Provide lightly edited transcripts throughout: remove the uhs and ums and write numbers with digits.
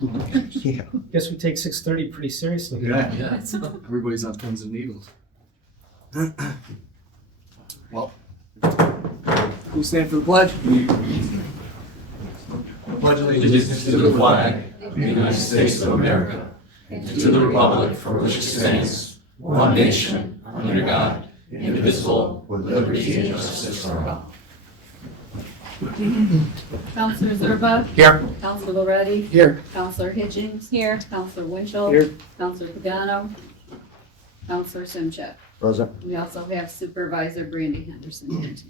Yeah. Guess we take 6:30 pretty seriously. Yeah. Everybody's on pins and needles. Well, who stand for the pledge? Pledge Allegiance to the flag of the United States of America and to the republic for which it stands, one nation, under God, indivisible, with liberty and justice for all. Counselor Zerba? Here. Counselor Loretti? Here. Counselor Hitchings? Here. Counselor Winchell? Here. Counselor Pagano? Counselor Simchak? Present. We also have Supervisor Brandy Henderson here tonight.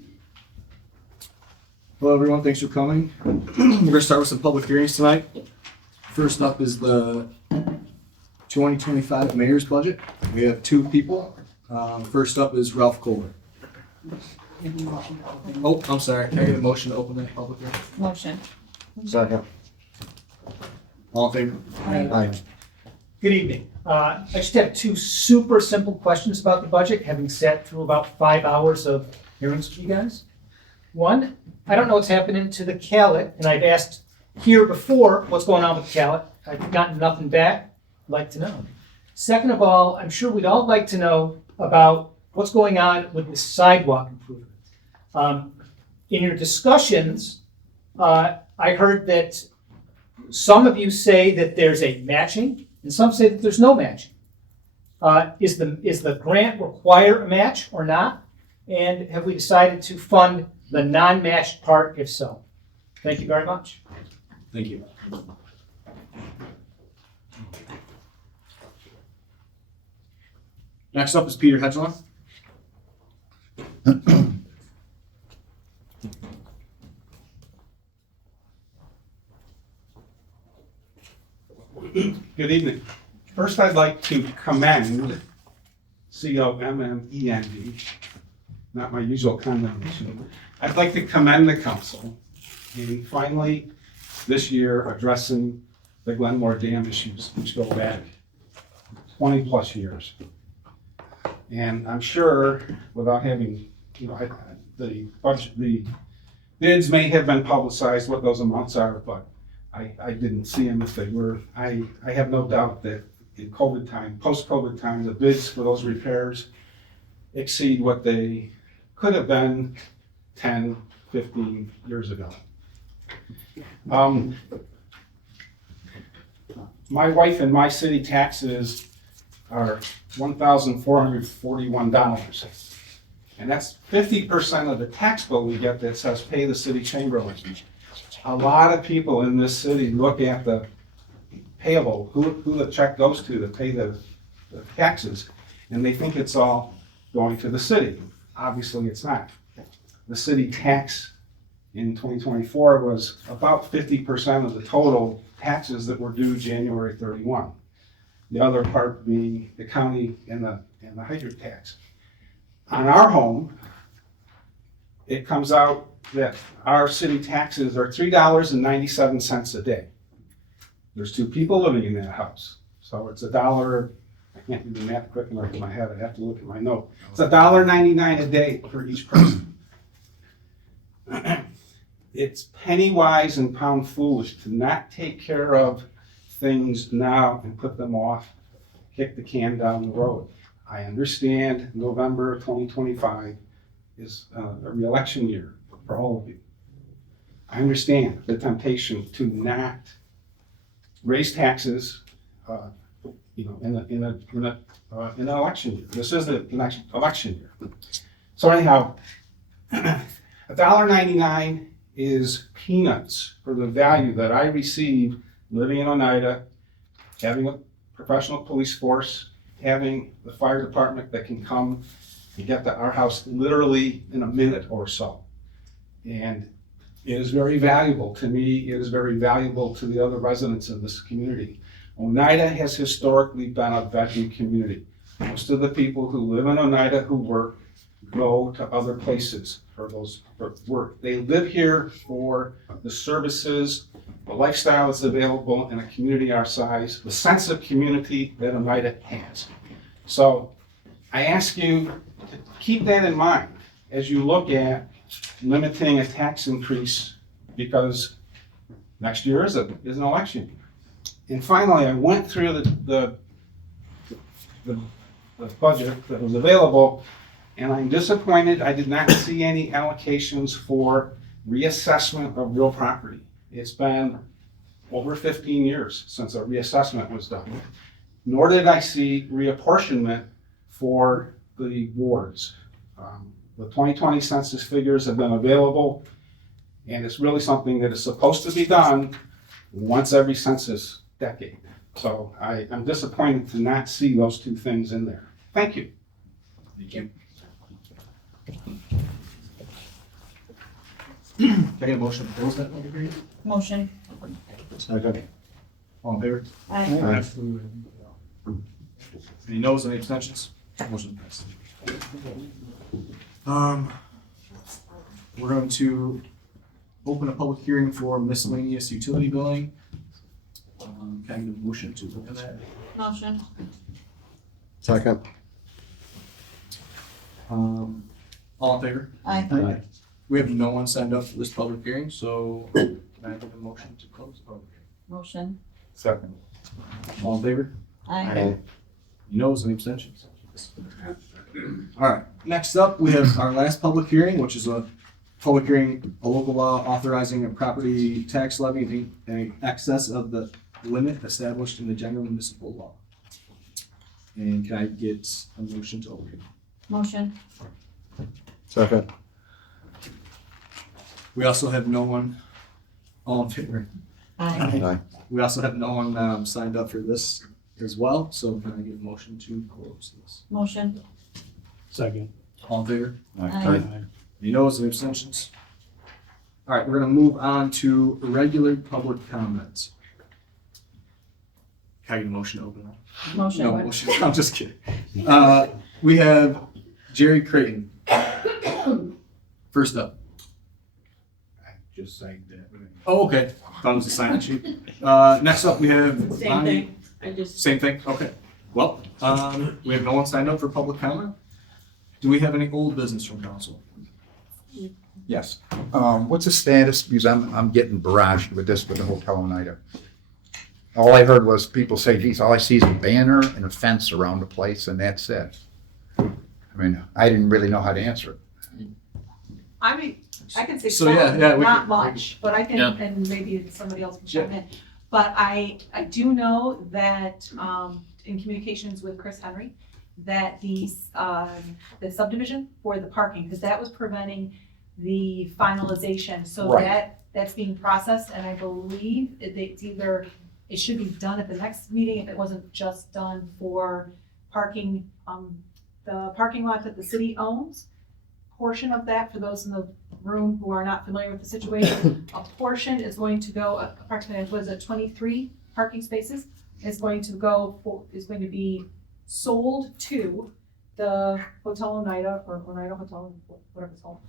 Hello, everyone. Thanks for coming. We're going to start with some public hearings tonight. First up is the 2025 mayor's budget. We have two people. First up is Ralph Kohler. Oh, I'm sorry. Can I get a motion to open that public hearing? Motion. Second. All in favor? Aye. Good evening. I just have two super simple questions about the budget, having sat through about 5 hours of hearings with you guys. One, I don't know what's happening to the CALIT, and I've asked here before what's going on with CALIT. I've gotten nothing back. I'd like to know. Second of all, I'm sure we'd all like to know about what's going on with the sidewalk improvement. In your discussions, I heard that some of you say that there's a matching, and some say that there's no matching. Is the grant require a match or not? And have we decided to fund the non-matched part, if so? Thank you very much. Thank you. Next up is Peter Hedgelin. Good evening. First, I'd like to commend, C-O-M-M-E-N-D, not my usual condemnation. I'd like to commend the council in finally this year addressing the Glenmore Dam issues, which go back 20 plus years. And I'm sure, without having, the budget, the bids may have been publicized what those amounts are, but I didn't see them if they were. I have no doubt that in COVID time, post-COVID time, the bids for those repairs exceed what they could have been 10, 15 years ago. My wife and my city taxes are $1,441. And that's 50% of the tax bill we get that says pay the city chamberlain. A lot of people in this city look at the payable, who the check goes to pay the taxes, and they think it's all going to the city. Obviously, it's not. The city tax in 2024 was about 50% of the total taxes that were due January 31. The other part being the county and the hydrant tax. On our home, it comes out that our city taxes are $3.97 a day. There's two people living in that house. So it's $1, I can't do the math quick enough in my head, I have to look at my note. It's $1.99 a day for each person. It's penny wise and pound foolish to not take care of things now and put them off, kick the can down the road. I understand November of 2025 is a re-election year for all of you. I understand the temptation to not raise taxes, in an election year. This is the next election year. So anyhow, $1.99 is peanuts for the value that I receive living in Oneida, having a professional police force, having the fire department that can come and get to our house literally in a minute or so. And it is very valuable to me. It is very valuable to the other residents of this community. Oneida has historically been a veteran community. Most of the people who live in Oneida who work go to other places for work. They live here for the services, the lifestyle that's available in a community our size, the sense of community that Oneida has. So I ask you to keep that in mind as you look at limiting a tax increase, because next year is an election year. And finally, I went through the budget that was available, and I'm disappointed I did not see any allocations for reassessment of real property. It's been over 15 years since a reassessment was done. Nor did I see reapportionment for the wards. The 2020 census figures have been available, and it's really something that is supposed to be done once every census decade. So I'm disappointed to not see those two things in there. Thank you. Thank you. Can I get a motion to close that public hearing? Motion. Second. All in favor? Aye. Any noes, any abstentions? Motion passed. We're going to open a public hearing for miscellaneous utility billing. Can I get a motion to open that? Motion. Second. All in favor? Aye. We have no one signed up for this public hearing, so can I get a motion to close the public hearing? Motion. Second. All in favor? Aye. Any noes, any abstentions? All right, next up, we have our last public hearing, which is a public hearing, a local law authorizing a property tax levy in excess of the limit established in the general municipal law. And can I get a motion to open? Motion. Second. We also have no one, all in favor? Aye. We also have no one signed up for this as well, so can I get a motion to close this? Motion. Second. All in favor? Aye. Any noes, any abstentions? All right, we're gonna move on to regular public comments. Can I get a motion to open that? Motion. No motion, I'm just kidding. We have Jerry Creighton. First up. Just saying that. Oh, okay. Thought it was a sign sheet. Next up, we have. Same Bonnie. thing. I just. Same thing, okay. Well, we have no one signed up for public comment. Do we have any old business from council? Yes. What's the status? Because I'm getting barraged with this with the Hotel Oneida. All I heard was people say, geez, all I see is a banner and a fence around the place and that's it. I mean, I didn't really know how to answer it. I mean, I can say So, some, yeah, we not can- much, but I can, Yeah. and maybe somebody else can chime in. But I do know that, in communications with Chris Henry, that the subdivision for the parking, because that was preventing the finalization. So Right. that's being processed, and I believe it's either, it should be done at the next meeting if it wasn't just done for parking, the parking lot that the city owns. Portion of that, for those in the room who are not familiar with the situation, a portion is going to go, approximately, was it 23 parking spaces? Is going to be sold to the Hotel Oneida, or Oneida Hotel, whatever it's called.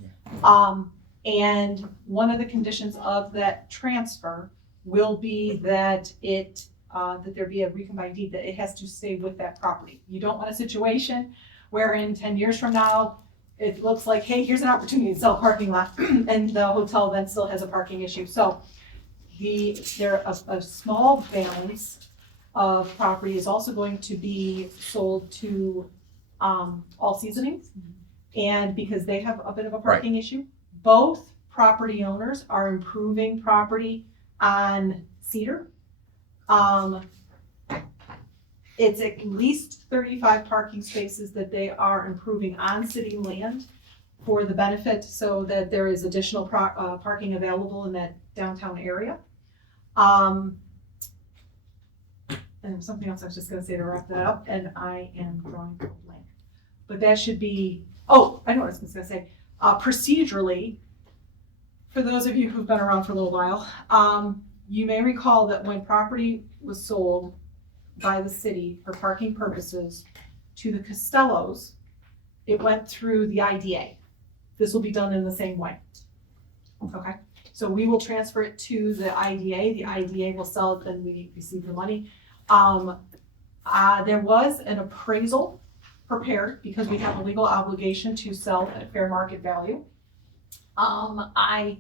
And one of the conditions of that transfer will be that that there be a recombined deed, that it has to stay with that property. You don't want a situation where in 10 years from now, it looks like, hey, here's an opportunity to sell a parking lot, and the hotel then still has a parking issue. So a small balance of property is also going to be sold to All Seasonings, and because they have a bit of a parking issue. Both property owners are improving property on Cedar. It's at least 35 parking spaces that they are improving on city land for the benefit, so that there is additional parking available in that downtown area. And something else I was just gonna say to wrap that up, and I am drawing a blank. But that should be, oh, I know what I was gonna say. Procedurally, for those of you who've been around for a little while, you may recall that when property was sold by the city for parking purposes to the Costellos, it went through the IDA. This will be done in the same way. Okay, so we will transfer it to the IDA. The IDA will sell it, then we receive the money. There was an appraisal prepared because we have a legal obligation to sell at fair market value. I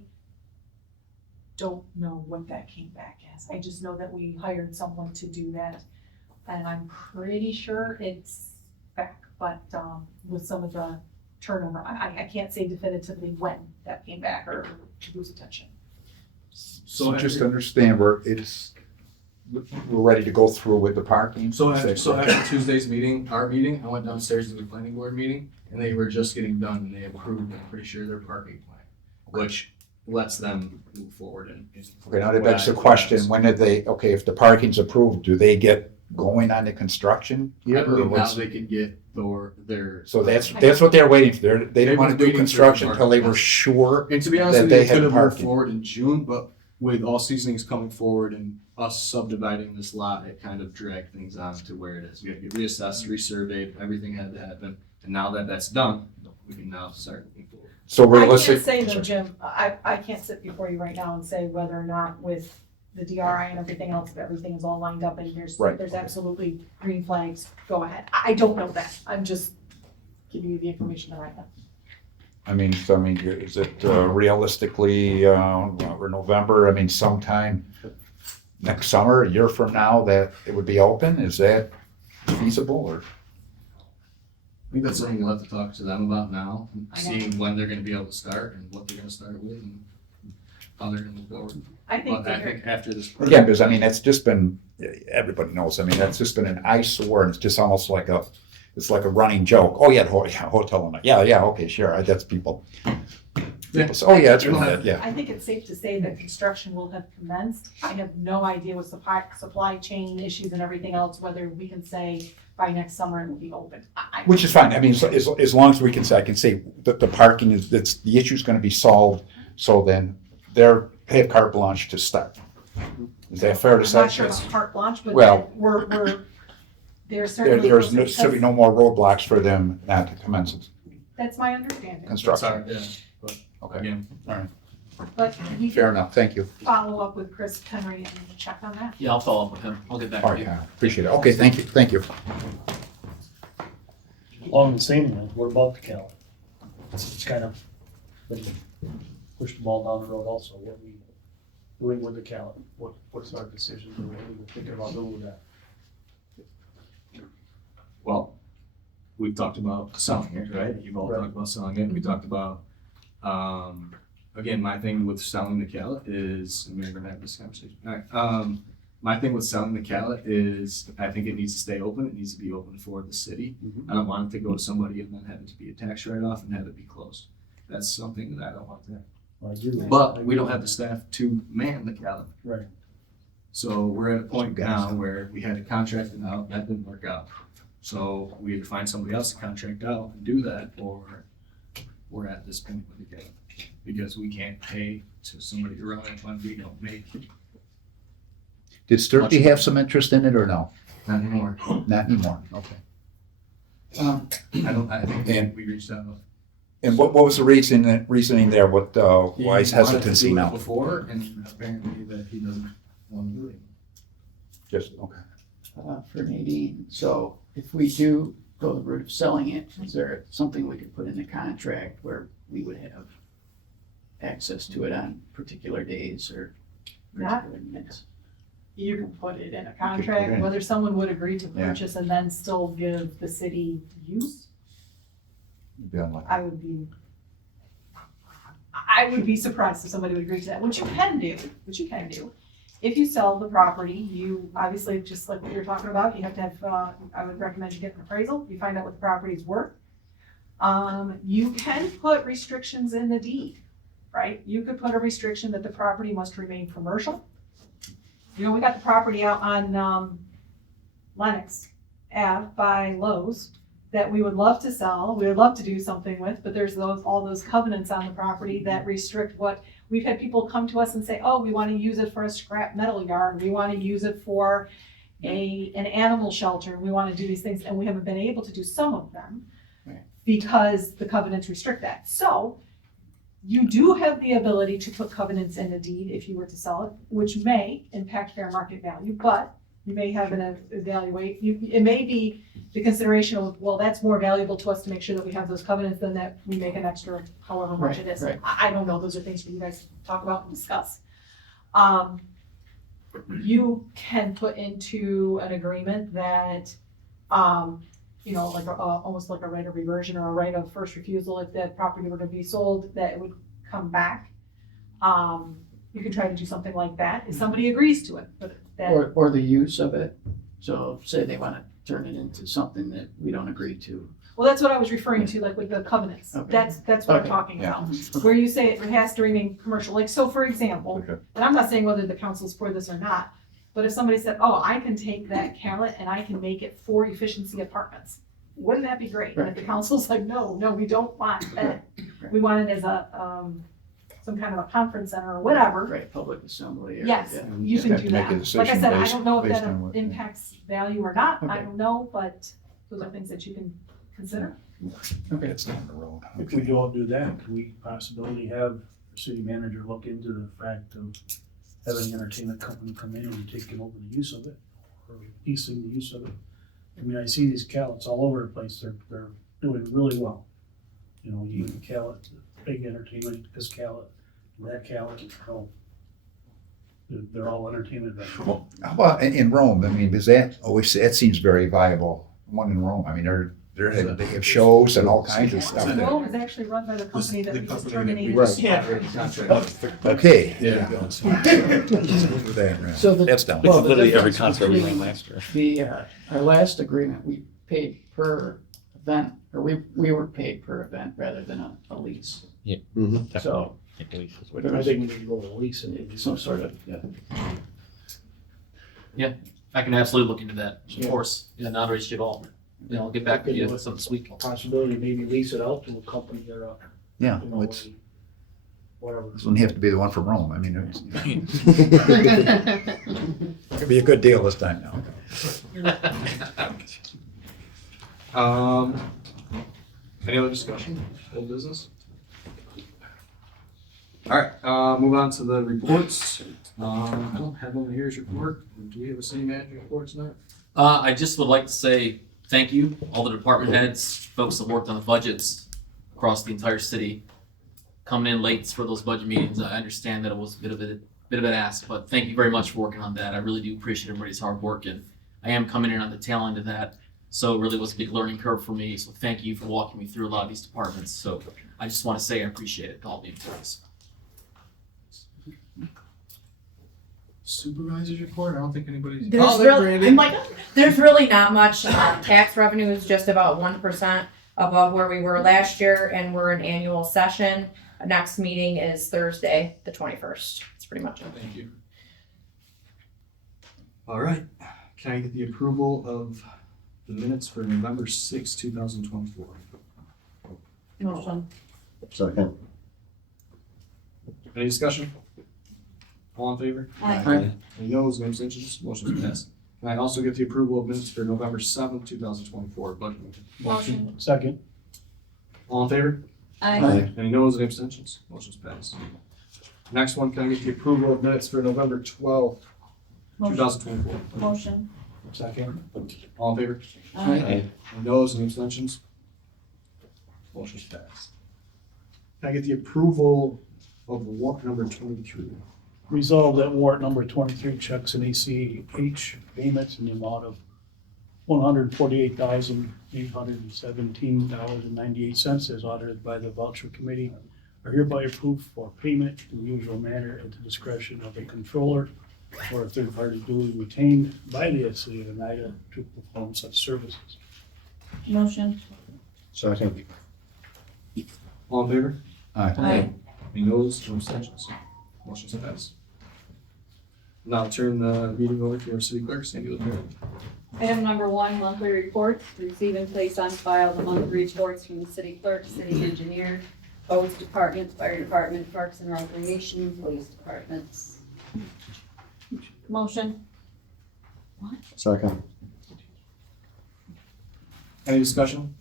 don't know what that came back as. I just know that we hired someone to do that. And I'm pretty sure it's back, but, with some of the turnover, I can't say definitively when that came back or whose attention. So just understand we're ready to go through with the parking. So Is that after correct? Tuesday's meeting, our meeting, I went downstairs to the planning board meeting, and they were just getting done, and they approved, I'm pretty sure, their parking plan, which lets them move forward and. Okay, now that begs the question, when did they, okay, if the parking's approved, do they get going on the construction I here? or believe now what's- they can get their. So that's what they're waiting for. They They've didn't want to been do waiting for construction the until they were parking. sure. And to be honest that with you, they it had could have moved parking. forward in June, but with all seasonings coming forward and us subdividing this lot, it kind of dragged things on to where it is. We had to get reassessed, resurveyed, everything had to happen. And now that that's done, we can now start moving forward. So I can't realistic. say though, Jim, I can't sit before you right now and say whether or not with the DRI and everything else, if everything is all lined up and Right. there's absolutely green flags, go ahead. I don't know that. I'm just giving you the information that I have. I mean, is it realistically, or November, I mean, sometime next summer, a year from now, that it would be open? Is that feasible or? I think that's something you'll have to talk to them about now, I know. seeing when they're gonna be able to start and what they're gonna start with and how they're gonna move forward. I think But I that think after this. Again, because I mean, it's just been, everybody knows, I mean, that's just been an eyesore and it's just almost like it's like a running joke. Oh, yeah, hotel night. Yeah, okay, sure. That's people. People say, oh, yeah, it's really good, yeah. I think it's safe to say that construction will have commenced. I have no idea with supply chain issues and everything else, whether we can say by next summer it will be open. Which is fine. I mean, as long as we can say, I can say that the parking the issue's gonna be solved, so then they have carte blanche to start. Is that fair to say? I'm not sure about carte blanche, but Well- we're, there's certainly. Should be no more roadblocks for them not to commence That's my understanding. construction. Yeah, but Okay, again, But we fair can enough. Thank you. follow up with Chris Henry and check on that. Yeah, I'll follow up with him. I'll get back All to right, you. yeah, appreciate it. Okay, thank you. Along the same line, what about the calendar? It's kind of been pushed the ball down the road also. What we doing with the calendar? What's our decision? Are we thinking about doing that? well, we've talked about selling it, right? You've all Right. talked about selling it. We talked about, again, my thing with selling the Calet is, and we're gonna have this conversation. All right, my thing with selling the Calet is, I think it needs to stay open. It needs to be open for the city. Mhm. I don't want it to go to somebody and then have it to be a tax write-off and have it be closed. That's something that I don't want to have. I agree. But we don't have the staff to man the Calet. Right. So we're at a point now where we had to contract it out, that didn't work out. So we had to find somebody else to contract out and do that, or we're at this point with the Calet. Because we can't pay to somebody to run it when we don't make, Did Sturkey have some interest in it or no? not anymore. Not anymore, okay. I think And- we reached out. And what was the reasoning there? Why is He wanted to hesitancy do it now? Before, and apparently that he doesn't want to do it. Just, okay. For Nadine. So if we do go the route of selling it, is there something we could put in the contract where we would have access to it on particular days or Not- particular minutes? You can put it in a put it contract, in. whether someone would agree to Yeah. purchase and then still give the city use. Be unlikely. I would be surprised if somebody would agree to that. What you can do, if you sell the property, you obviously, just like what you were talking about, you have to have, I would recommend you get an appraisal, you find out what the property is worth. You can put restrictions in the deed, right? You could put a restriction that the property must remain commercial. You know, we got the property out on, Lennox Ave by Lowe's that we would love to sell, we would love to do something with, but there's all those covenants on the property that restrict what, we've had people come to us and say, oh, we want to use it for a scrap metal yard, we want to use it for an animal shelter, we want to do these things, and we haven't been able to do some of them Right. because the covenants restrict that. So you do have the ability to put covenants in a deed if you were to sell it, which may impact fair market value, but you may have an it may be the consideration of, well, that's more valuable to us to make sure that we have those covenants than that we make an extra however much it is. Right. I don't know, those are things for you guys to talk about and discuss. You can put into an agreement that, like, almost like a right of reversion or a right of first refusal, if that property were to be sold, that it would come back. You could try to do something like that, if somebody agrees to it, but that, Or the use of it. So say they want to turn it into something that we don't agree to. well, that's what I was referring to, like with the covenants. Okay. That's what I'm Okay, talking yeah. about. Where you say it has to remain commercial, like, so for example, Okay. and I'm not saying whether the council's for this or not, but if somebody said, oh, I can take that Calet and I can make it 4 efficiency apartments, wouldn't that be great? And if the council's like, no, we don't want that. We want it as a, some kind of a conference center or whatever. Right, public assembly. Or, Yes, yeah. you can Have do to make a that. Like I decision said, I based- don't know if based that on what- impacts value or not, I Okay. don't know, but those are things that you can consider. Okay, it's down the road. If we don't do that, can we possibly have the city manager look into the fact of having an entertainment company come in and taking over the use of it, or leasing the use of it? I mean, I see these Calets all over the place, they're doing really well. You know, you Calet, big entertainment, this Calet, that Calet, they're all entertainment venues. Well, how about in Rome? I mean, that seems very viable. One in Rome. I mean, they have shows and all kinds of stuff. there. Rome is actually run by the company that we just terminated. Okay. Yeah. So the, That's down. well, the Literally every difference concert we between went last year. our last agreement, we paid per event, or we were paid per event rather than a lease. So I think we need to go with a lease and maybe some sort of, I can absolutely look into that, Yeah. of course, in an outreach development. You know, I'll get back to you with something sweet. possibility, maybe lease it out to a company or a, Yeah, you know, it's, whatever. doesn't have to be the one from Rome. I mean, it could be a good deal this time now. Any other discussion, old business? All right, move on to the reports. I don't have one here's report. Do we have a city manager report tonight? I just would like to say thank you, all the department heads, folks that worked on the budgets across the entire city. Coming in late for those budget meetings, I understand that it was a bit of an ask, but thank you very much for working on that. I really do appreciate everybody's hard work, and I am coming in on the tail end of that. So it really was a big learning curve for me, so thank you for walking me through a lot of these departments. So I just want to say I appreciate it, to all the employees. Supervisor's report? I don't think anybody's. There's Oh, there's really, Randy. I'm like, there's really not much. Tax revenue is just about 1% above where we were last year, and we're in annual session. Next meeting is Thursday, the 21st. That's pretty much it. Thank you. All right, can I get the approval of the minutes for November 6, 2024? Motion. Second. Any discussion? All in favor? Aye. Any noes, any abstentions? Motion's passed. Can I also get the approval of minutes for November 7, 2024? Budget meeting? Motion. Second, All in favor? Aye. Any noes, any abstentions? Motion's passed. Next one, can I get the approval of minutes for November 12, 2024? Motion. second, All in favor? Aye. Any noes, any abstentions? Motion's passed. Can I get the approval of warrant number 23? resolve that warrant number 23 checks and ACH payments in the amount of $148,817.98 as audited by the voucher committee are hereby approved for payment in the usual manner at the discretion of the controller or a third party duly retained by the city of Oneida to perform such services. Motion. Second. All in favor? Aye. Any noes, no abstentions? Motion's passed. Now turn the meeting over to our city clerk, Sandy LaPierre. Item number 1, monthly reports. Receive and place on file the monthly reports from the city clerk, city engineer, codes department, fire department, parks and recreation, police departments. Motion. Second. Any discussion?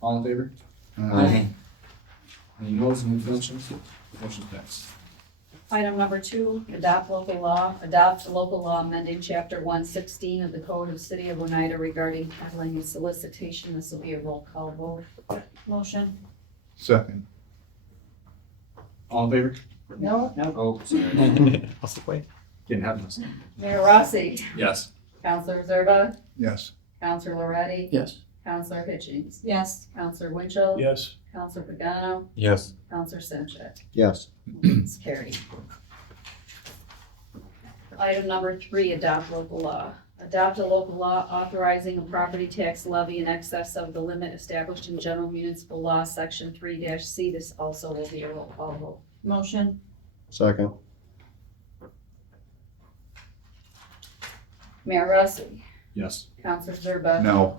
All in favor? Aye. Any noes, any abstentions? Motion's passed. Item number 2, adopt the local law amending chapter 116 of the Code of City of Oneida regarding handling and solicitation. This will be a roll call vote. Motion. Second. All in favor? No. Oh, sorry. What's the point? Getting ahead of myself. Mayor Rossi, Yes. Counselor Zerba, Yes. Counselor Loretti, Yes. Counselor Hitchings, Yes. Counselor Winchell, Yes. Counselor Pagano, Yes. Counselor Simchak. Yes. It's carried. Item number 3, adopt local law. Adopt a local law authorizing a property tax levy in excess of the limit established in general municipal law, section 3-C. This also will be a roll call vote. Motion. Second. Mayor Rossi, Yes. Counselor Zerba, No.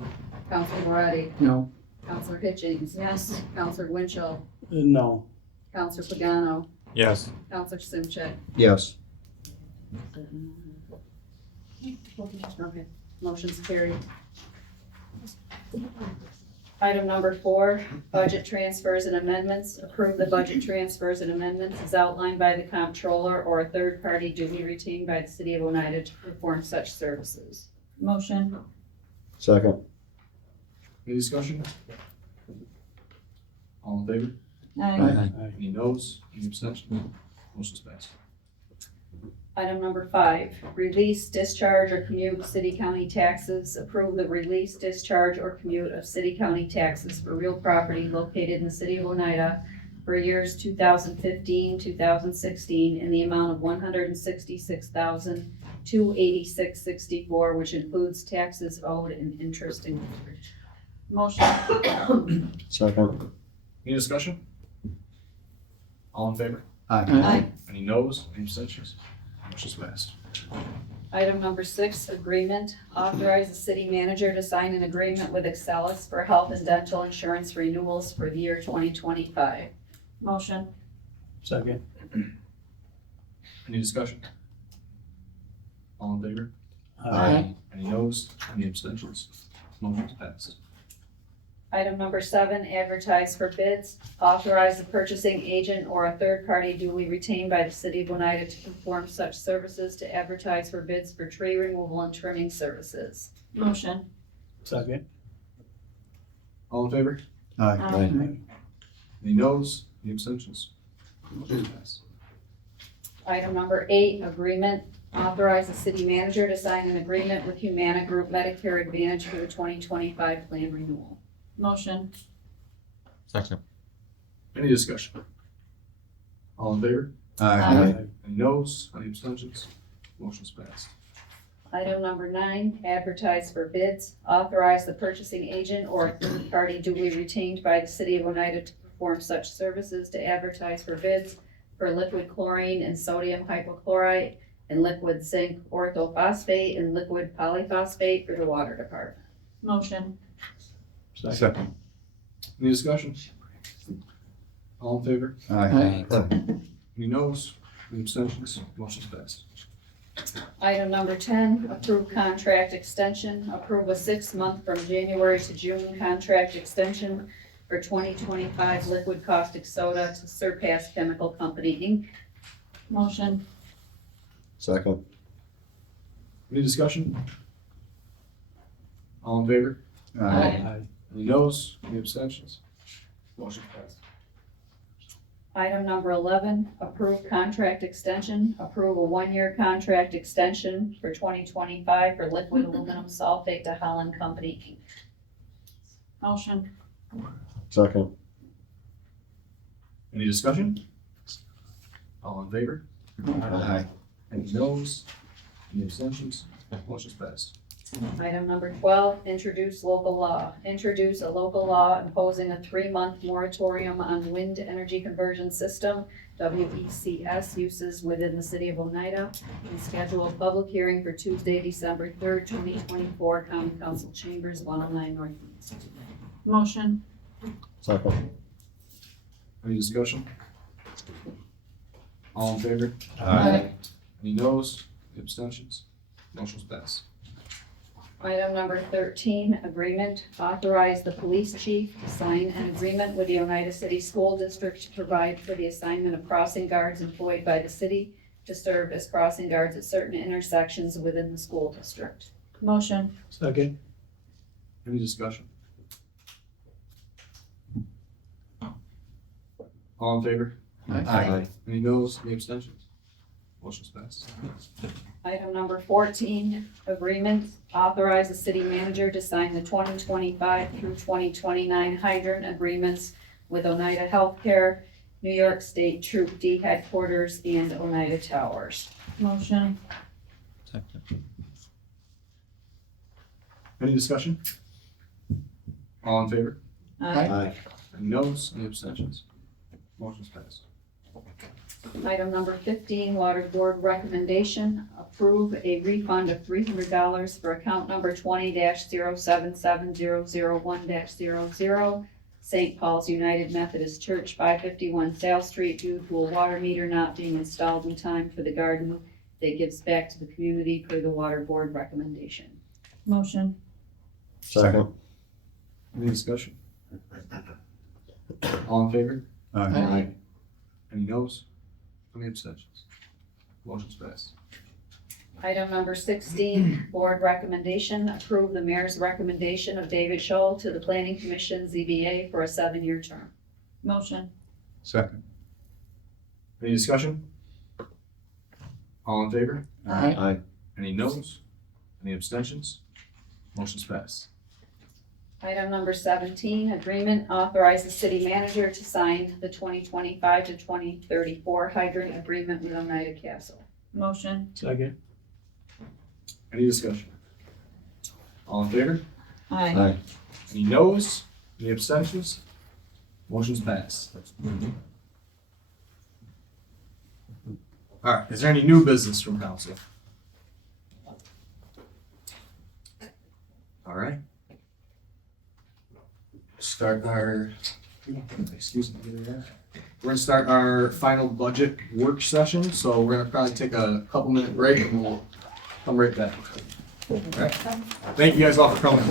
Counselor Moretti, No. Counselor Hitchings, Yes. Counselor Winchell, No. Counselor Pagano, Yes. Counselor Simchak. Yes. Okay, motion's carried. Item number 4, budget transfers and amendments. Approve the budget transfers and amendments as outlined by the comptroller or a third party duly retained by the city of Oneida to perform such services. Motion. Second. Any discussion? All in favor? Aye. Any noes? Any abstentions? Motion's passed. Item number 5, release, discharge, or commute city county taxes. Approve the release, discharge, or commute of city county taxes for real property located in the city of Oneida for years 2015, 2016 in the amount of $166,286.64, which includes taxes owed and interest incurred. Motion. Second. Any discussion? All in favor? Aye. Any noes? Any abstentions? Motion's passed. Item number 6, agreement. Authorize the city manager to sign an agreement with Excelis for health and dental insurance renewals for the year 2025. Motion. Second. Any discussion? All in favor? Aye. Any noes? Any abstentions? Motion's passed. Item number 7, advertise for bids. Authorize the purchasing agent or a third party duly retained by the city of Oneida to perform such services to advertise for bids for tree removal and trimming services. Motion. Second. All in favor? Aye. Any noes? Any abstentions? Motion's passed. Item number 8, agreement. Authorize the city manager to sign an agreement with Humana Group Medicare Advantage for the 2025 plan renewal. Motion. Second. Any discussion? All in favor? Aye. Any noes? Any abstentions? Motion's passed. Item number 9, advertise for bids. Authorize the purchasing agent or a third party duly retained by the city of Oneida to perform such services to advertise for bids for liquid chlorine and sodium hypochlorite and liquid zinc orthophosphate and liquid polyphosphate for the water department. Motion. Second. Any discussion? All in favor? Aye. Any noes? Any abstentions? Motion's passed. Item number 10, approve contract extension. Approve a 6-month from January to June contract extension for 2025 liquid caustic soda to Surpass Chemical Company, Inc. Motion. Second. Any discussion? All in favor? Aye. Any noes? Any abstentions? Motion passed. Item number 11, approve contract extension. Approve a 1-year contract extension for 2025 for liquid aluminum sulfate to Holland Company, Inc. Motion. Second. Any discussion? All in favor? Aye. Any noes? Any abstentions? Motion's passed. Item number 12, introduce local law. Introduce a local law imposing a 3-month moratorium on wind energy conversion system, WECS, uses within the city of Oneida, and schedule a public hearing for Tuesday, December 3rd, 2024, County Council Chambers, 109 North Main Street. Motion. Second. Any discussion? All in favor? Aye. Any noes? Any abstentions? Motion's passed. Item number 13, agreement. Authorize the police chief to sign an agreement with the Oneida City School District to provide for the assignment of crossing guards employed by the city to serve as crossing guards at certain intersections within the school district. Motion. Second. Any discussion? All in favor? Aye. Any noes, any abstentions? Motion's passed. Item number 14, agreement, authorize the city manager to sign the 2025 through 2029 hydrant agreements with Oneida Healthcare, New York State Troop D Headquarters, and Oneida Towers. Motion. Any discussion? All in favor? Aye. Any noes, any abstentions? Motion's passed. Item number 15, water board recommendation, approve a refund of $300 for account number 20-077001-00, St. Paul's United Methodist Church, 551 South Street, due to a water meter not being installed in time for the garden that gives back to the community per the water board recommendation. Motion. Second. Any discussion? All in favor? Aye. Any noes? Any abstentions? Motion's passed. Item number 16, board recommendation, approve the mayor's recommendation of David Scholl to the Planning Commission ZBA for a 7-year term. Motion. Second. Any discussion? All in favor? Aye. Any noes? Any abstentions? Motion's passed. Item number 17, agreement, authorize the city manager to sign the 2025 to 2034 hydrant agreement with Oneida Castle. Motion. Second. Any discussion? All in favor? Aye. Any noes? Any abstentions? Motion's passed. All right, is there any new business from council? All right. Start our, excuse me, we're gonna start our final budget work session, so we're gonna probably take a couple minute break and we'll come right back. All right. Thank you guys all for coming.